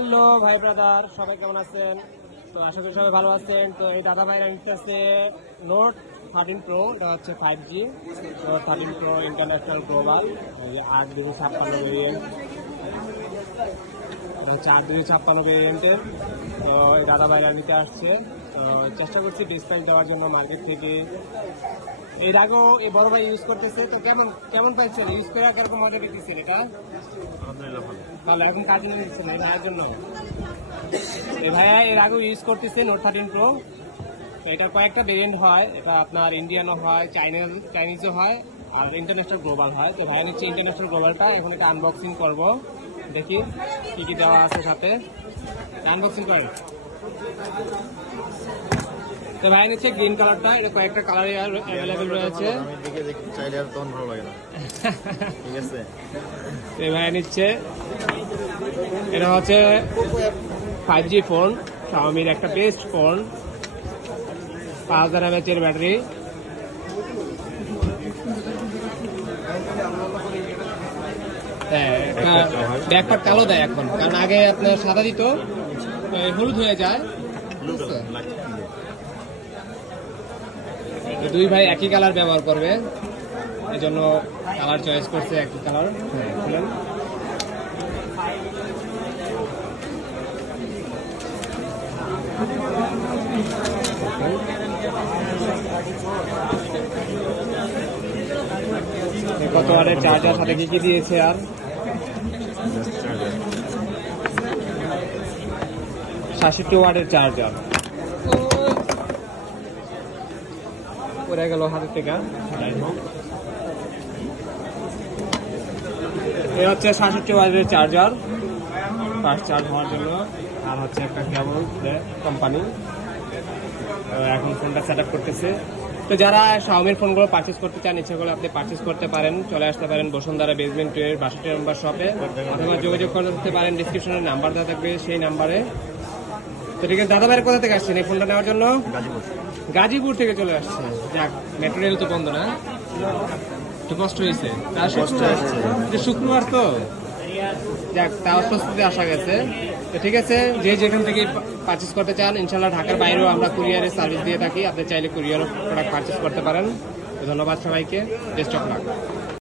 Hello ভাই brother, সবাই কেমন আছেন? তো আশা করি সবাই ভালো আছেন। তো এই দাদা ভাই নিতেছে নোট 13 প্রো, এটা হচ্ছে 5G note 13 pro international global, 8/56 variant, 4/56 ভেরিয়েন্টের। তো এই দাদা ভাইরা নিতে আসছে। তো চেষ্টা করছি ডিসকাউন্ট দেওয়ার জন্য মার্কেট থেকে। এর আগেও এই বড় ভাই ইউজ করতেছে, তো কেমন কেমন পাচ্ছেন? ইউজ করে কিরকম মজা পেতেছেন? এটা ভালো, এখন কাজে নিচ্ছেন এই ভাইয়ের জন্য। এই ভাইয়া এর আগেও ইউজ করতেছে নোট 13 প্রো। এটার কয়েকটা ভেরিয়েন্ট হয়, এটা আপনার ইন্ডিয়ানও হয়, চাইনিজও হয়, আর ইন্টারন্যাশনাল গ্লোবাল হয়। তো ভাইয়া নিচ্ছে ইন্টারন্যাশনাল গ্লোবালটা। এখন এটা আনবক্সিং করব, দেখি কি কি দেওয়া আছে সাথে। আনবক্সিং করেন। তো ভাই নিচ্ছে গ্রিন কালারটা, এটা কয়েকটা কালারে অ্যাভেলেবেল রয়েছে। তো ভাই নিচ্ছে, এটা হচ্ছে 5G ফোন, শাওমির একটা বেস্ট ফোন, 5000 mAh এর ব্যাটারি। ব্যাকপার্ট কালো দেয় এখন, কারণ আগে আপনার সাদা দিত, হলুদ হয়ে যায়। দুই ভাই একই কালার ব্যবহার করবে, এই জন্য কালার চয়েস করছে একই কালার। খুলেন। কত ওয়াটের চার্জার, সাথে কি কি দিয়েছে? আর 66 ওয়াটের চার্জার পড়ে গেল হাতের থেকে। এ হচ্ছে 66 ওয়াটের চার্জার, ফাস্ট চার্জ হওয়ার জন্য। আর হচ্ছে একটা কেবল কোম্পানি। এখন ফোনটা সেট আপ করতেছে। তো যারা শাওমির ফোনগুলো পারচেস করতে চান, ইচ্ছে করে আপনি পারচেস করতে পারেন, চলে আসতে পারেন বসুন্ধরা বেসমেন্ট 2 এর 62 নম্বর শপে, অথবা যোগাযোগ করতে পারেন, ডিসক্রিপশনে নাম্বার দেওয়া থাকবে সেই নাম্বারে। তো ঠিক আছে, দাদা ভাইয়ের কোথা থেকে আসছেন এই ফোনটা নেওয়ার জন্য? গাজীপুর থেকে চলে আসছে। যাক, মেট্রো রেল তো বন্ধ না, একটু কষ্ট হয়েছে। শুক্রবার তো, যাক তাও প্রস্তুতি আসা গেছে। তো ঠিক আছে, যে যেখান থেকে পারচেস করতে চান, ইনশাল্লাহ ঢাকার বাইরেও আমরা কুরিয়ারের সার্ভিস দিয়ে থাকি, আপনি চাইলে কুরিয়ার প্রোডাক্ট পারচেস করতে পারেন। তো ধন্যবাদ সবাইকে, বেস্ট অফ লাক।